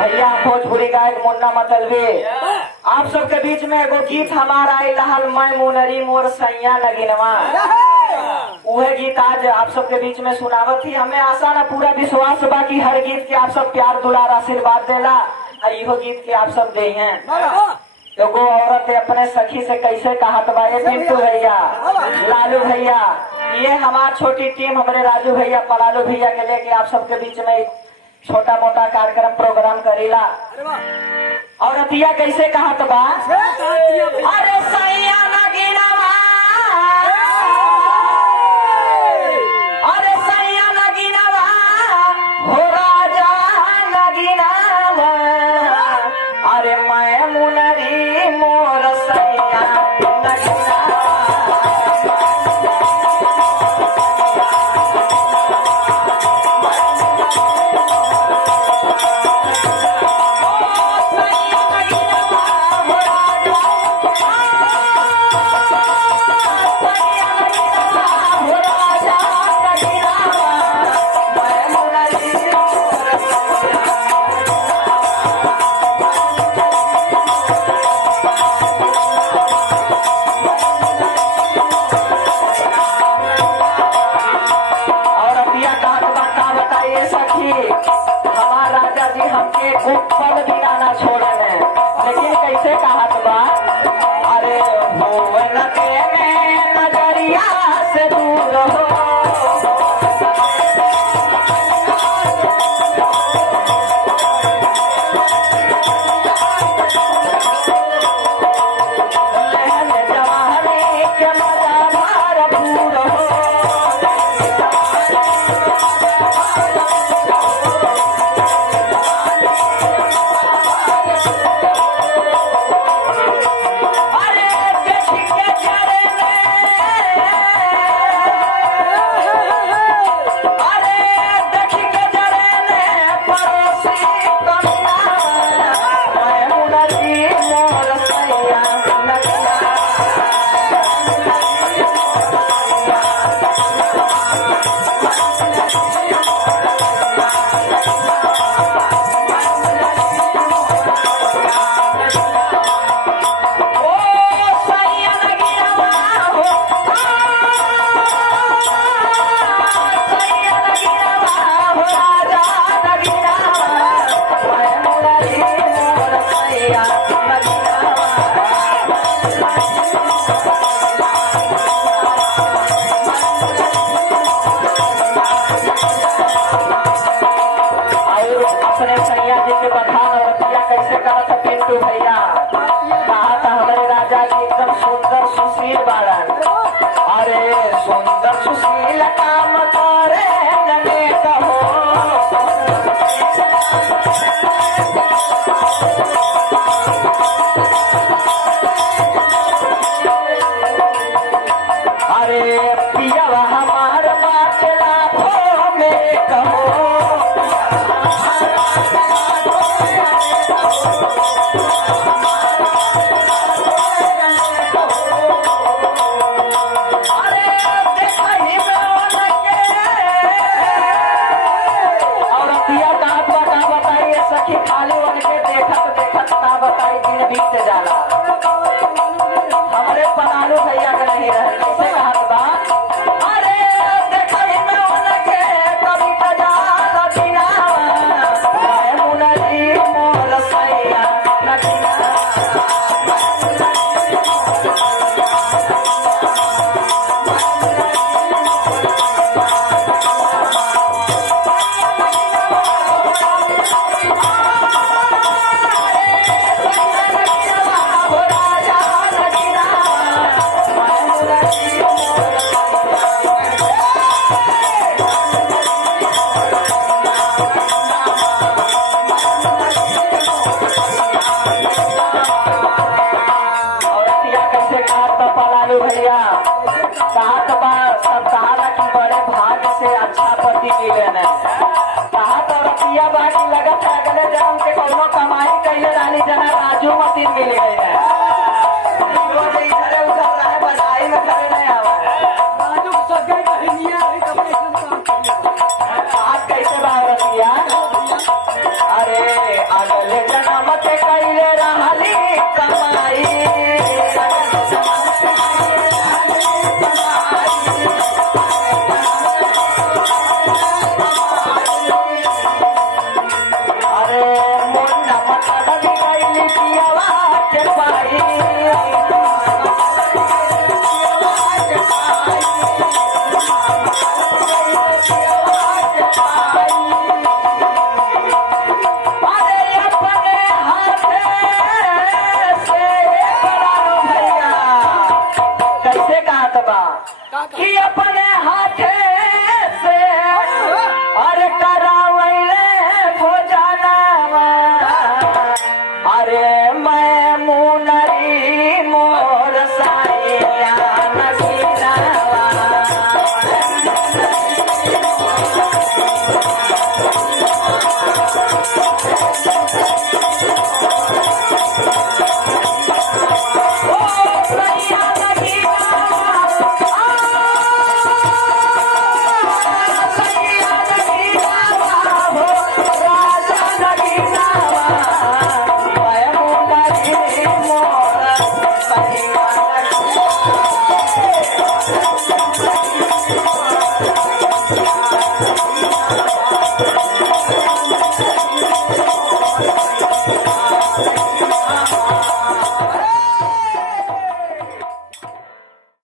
भैया भोजपुरी गायक मुन्ना मतलबी आप सबके बीच में एगो गीत हमारा लहल मैं मुनरी मोर सैया लगिनवा वह गीत आज आप सबके बीच में सुनावत थी। हमें आशा ना पूरा विश्वास बा कि हर गीत के आप सब प्यार दुलार आशीर्वाद देला और इहो गीत के आप सब दे हैं। एगो औरत अपने सखी से कैसे कहत बा पिंटू भैया लालू भैया ये हमार छोटी टीम हमारे राजू भैया पलालू भैया के लेके आप सबके बीच में छोटा मोटा कार्यक्रम प्रोग्राम करेला। और अतिया कैसे कहत बा अरे सैया नगीनवा अरे सैया नगीनवा हो राजा नगीनवा अरे मैं मुनरी मोर सैया नगीनवा पल भी गाना छोड़े लेकिन कैसे कहत बा अरे हो नजरिया से दूर हो जवानी के मजा भरपूर हो पिंटू भैया कहा था हमारे राजा की एकदम सुंदर सुशील बालन अरे सुंदर सुशील काम करे नगे कहो अरे पिया हमार बात लाखों में कहो बीतते जाला हमारे पलालू भैया का नहीं रहे कैसे कहत बा अरे देखई में उनके कभी तजाला बिना मैं मुनरी मोर सैया नगीना भैया कहा बा सब कहा कि बड़े भाग्य से अच्छा पति मिले कहा तो रतिया बाकी लगत है अगले जन्म के कोनो कमाई कैले रानी जना राजू मशीन मिल गई है इधर उधर रहे बजाई में खड़े नहीं आवा राजू सगे कहिया आज कैसे बा रतिया अरे अगले जन्म के कैले रहली कमाई अरे मुन्ना मतलब कैली पियावा के पाई कि अपने हाथे से अरे करावैले भोजनवा अरे मैं मुनरी मोर साइया नगीनवा Thank you.